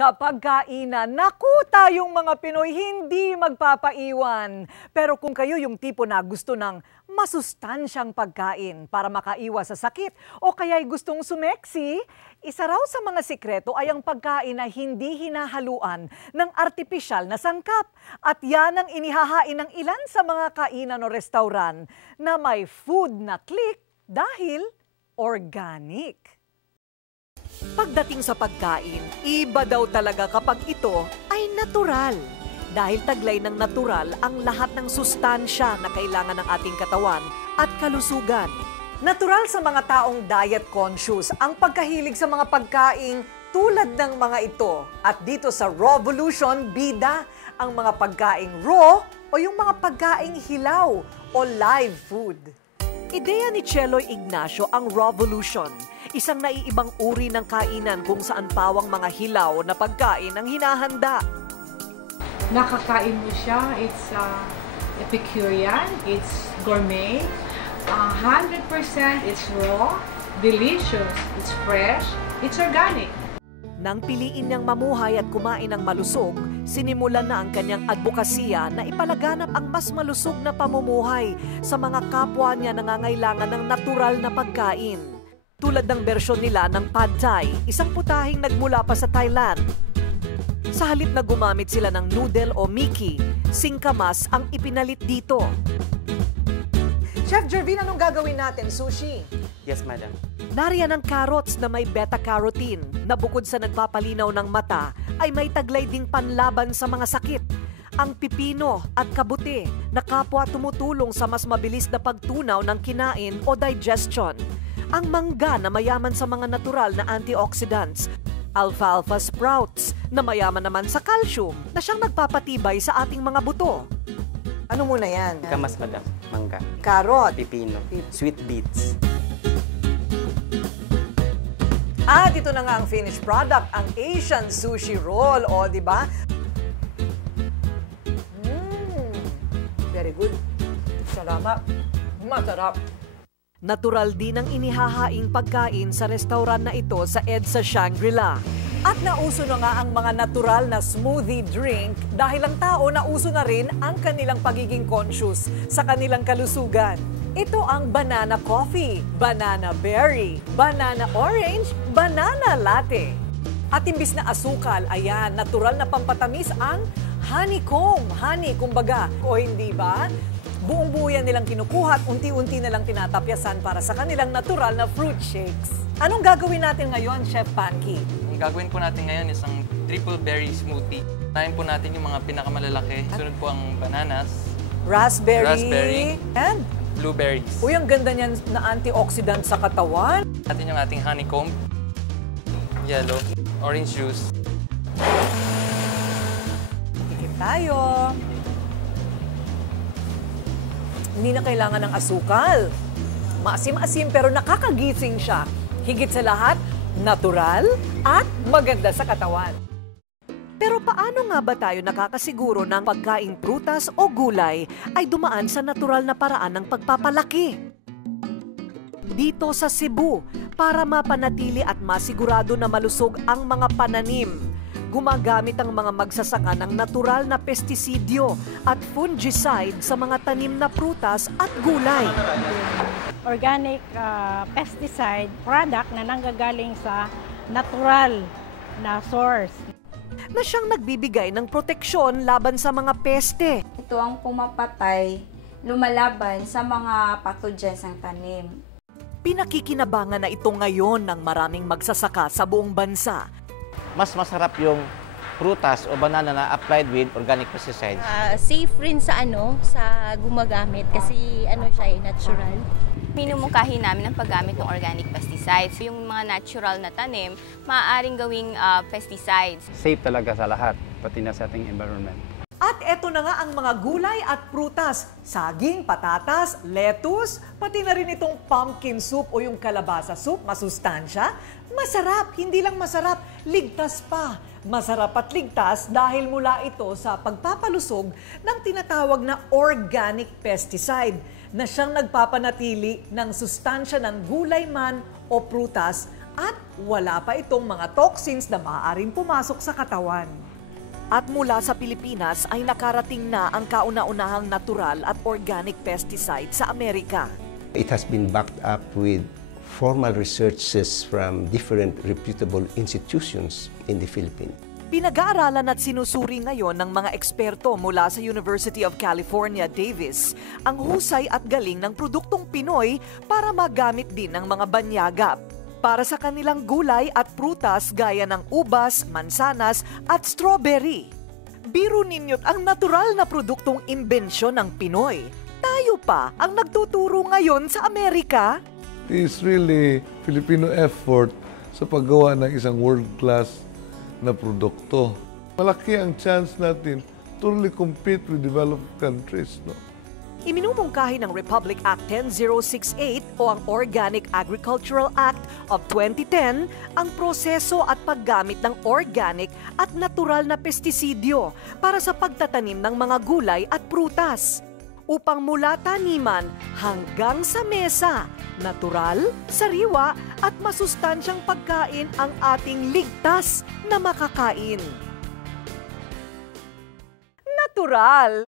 Kapag kainan, naku, tayong mga Pinoy hindi magpapaiwan. Pero kung kayo yung tipo na gusto ng masustansyang pagkain para makaiwas sa sakit o kaya'y gustong sumeksi, isa raw sa mga sikreto ay ang pagkain na hindi hinahaluan ng artipisyal na sangkap. At yan ang inihahain ng ilan sa mga kainan o restauran na may food na click dahil organic. Pagdating sa pagkain, iba daw talaga kapag ito ay natural. Dahil taglay ng natural ang lahat ng sustansya na kailangan ng ating katawan at kalusugan. Natural sa mga taong diet conscious ang pagkahilig sa mga pagkain tulad ng mga ito. At dito sa Rawvolution, bida ang mga pagkaing raw o yung mga pagkaing hilaw o live food. Ideya ni Cheloy Ignacio ang Rawvolution, isang naiibang uri ng kainan kung saan pawang mga hilaw na pagkain ang hinahanda. Nakakain mo siya, it's Epicurean, it's gourmet, 100% it's raw, delicious, it's fresh, it's organic. Nang piliin niyang mamuhay at kumain ng malusog, sinimulan na ang kanyang advokasya na ipalaganap ang mas malusog na pamumuhay sa mga kapwa niya nangangailangan ng natural na pagkain. Tulad ng bersyon nila ng Pad Thai, isang putahing nagmula pa sa Thailand. Sa halip na gumamit sila ng noodle o Mickey, singkamas ang ipinalit dito. Chef Jervin, anong gagawin natin? Sushi? Yes, madam. Nariyan ang carrots na may beta-carotene na bukod sa nagpapalinaw ng mata ay may taglay ding panlaban sa mga sakit. Ang pipino at kabuti na kapwa tumutulong sa mas mabilis na pagtunaw ng kinain o digestion. Ang mangga na mayaman sa mga natural na antioxidants. Alfalfa sprouts na mayaman naman sa calcium na siyang nagpapatibay sa ating mga buto. Ano muna yan? Kamas, madam. Mangga. Carrot. Pipino. Sweet beets. At ito na nga ang finished product, ang Asian Sushi Roll. O, di ba? Very good. Salamat. Masarap. Natural din ang inihahaing pagkain sa restaurant na ito sa EDSA Shangri-La. At nauso na nga ang mga natural na smoothie drink dahil ang tao nauso na rin ang kanilang pagiging conscious sa kanilang kalusugan. Ito ang banana coffee, banana berry, banana orange, banana latte. At imbis na asukal, ayan, natural na pampatamis ang honeycomb. Honey, kumbaga, o hindi ba? Buong buo yan nilang kinukuha at unti-unti na lang tinatapyasan para sa kanilang natural na fruit shakes. Anong gagawin natin ngayon, Chef Panky? Ang gagawin po natin ngayon is ang triple berry smoothie. Unahin po natin yung mga pinakamalalaki. Sunod po ang bananas, Raspberry. And blueberries. uy, ang ganda niyan na antioxidant sa katawan. Natin yung ating honeycomb, yellow, orange juice. Tikim tayo. Hindi na kailangan ng asukal. Maasim-asim pero nakakagising siya. Higit sa lahat, natural at maganda sa katawan. Pero paano nga ba tayo nakakasiguro ng pagkaing prutas o gulay ay dumaan sa natural na paraan ng pagpapalaki? Dito sa Cebu, para mapanatili at masigurado na malusog ang mga pananim, gumagamit ang mga magsasaka ng natural na pestisidyo at fungicide sa mga tanim na prutas at gulay. Organic pesticide product na nanggagaling sa natural na source. Na siyang nagbibigay ng proteksyon laban sa mga peste. Ito ang pumapatay, lumalaban sa mga pathogens ng tanim. Pinakikinabangan na ito ngayon ng maraming magsasaka sa buong bansa. Mas masarap yung prutas o banana na applied with organic pesticides. Safe rin sa sa gumagamit kasi siya natural. Minumungkahi namin ang paggamit ng organic pesticides. Yung mga natural na tanim, maaaring gawing pesticides. Safe talaga sa lahat, pati na sa ating environment. At eto na nga ang mga gulay at prutas, saging, patatas, lettuce, pati na rin itong pumpkin soup o yung kalabasa soup, masustansya. Masarap, hindi lang masarap, ligtas pa. Masarap at ligtas dahil mula ito sa pagpapalusog ng tinatawag na organic pesticide na siyang nagpapanatili ng sustansya ng gulay man o prutas at wala pa itong mga toxins na maaaring pumasok sa katawan. At mula sa Pilipinas ay nakarating na ang kauna-unahang natural at organic pesticide sa Amerika. It has been backed up with formal researches from different reputable institutions in the Philippines. Pinag-aaralan at sinusuri ngayon ng mga eksperto mula sa University of California, Davis ang husay at galing ng produktong Pinoy para magamit din ng mga banyaga para sa kanilang gulay at prutas gaya ng ubas, mansanas at strawberry. Biro ninyo't ang natural na produktong imbensyon ng Pinoy. Tayo pa ang nagtuturo ngayon sa Amerika. It's really Filipino effort sa paggawa ng isang world-class na produkto. Malaki ang chance natin to really compete with developed countries. No? Iminumungkahi ng Republic Act 10068 o ang Organic Agricultural Act of 2010 ang proseso at paggamit ng organic at natural na pestisidyo para sa pagtatanim ng mga gulay at prutas. Upang mula taniman hanggang sa mesa, natural, sariwa at masustansyang pagkain ang ating ligtas na makakain. Natural!